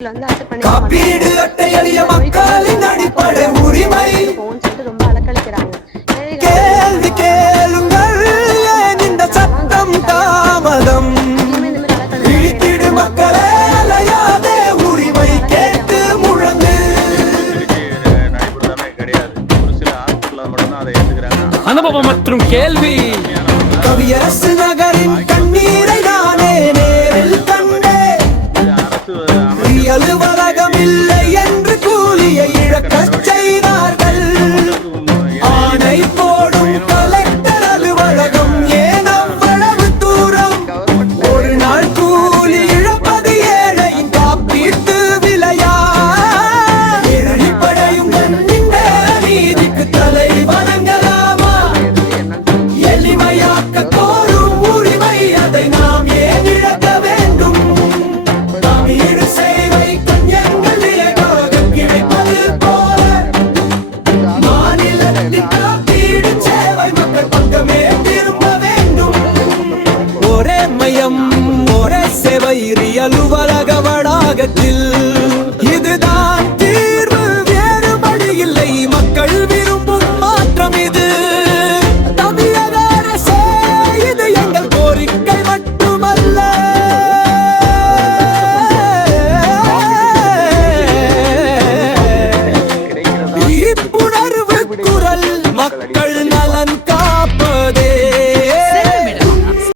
காப்பீடு அட்டை எளிய மக்களின் அடிப்படை உரிமை. ரொம்ப அலக்களிக்கிறாங்க. கேள்வி கேளுங்கள், ஏன் இந்த சட்டம் தாமதம்? இழித்திடு மக்களே, அலையாதே, உரிமை கேட்டு முழங்கு. அனுபவம் மற்றும் கேள்வி. கவியரசு நகரின் கண்ணீரை நானே நேரில் கண்டேன். அலுவலகம் இல்லை என்று கூலியை இழக்கச் செய்தார்கள். ஆணை போடும் கலெக்டர் அலுவலகம் ஏன் அவ்வளவு தூரம்? ஒரு நாள் கூலி இழப்பது ஏழையின் காப்பீட்டு விலையா? எதிரிப்படையும் நீதிக்கு தலை வணங்கலாமா? எளிமையாக்க கோரும் உரிமை, அதை நாம் ஏன் இழக்க வேண்டும்? தமிழ் சேவை கண்யங்கள் இலக்காக கிடைப்பது போல மாநிலத்தின் காப்பீடு சேவை மக்கள் பக்கமே திரும்ப வேண்டும். ஒரே மையம், ஒரே சேவை, அலுவலக வளாகத்தில்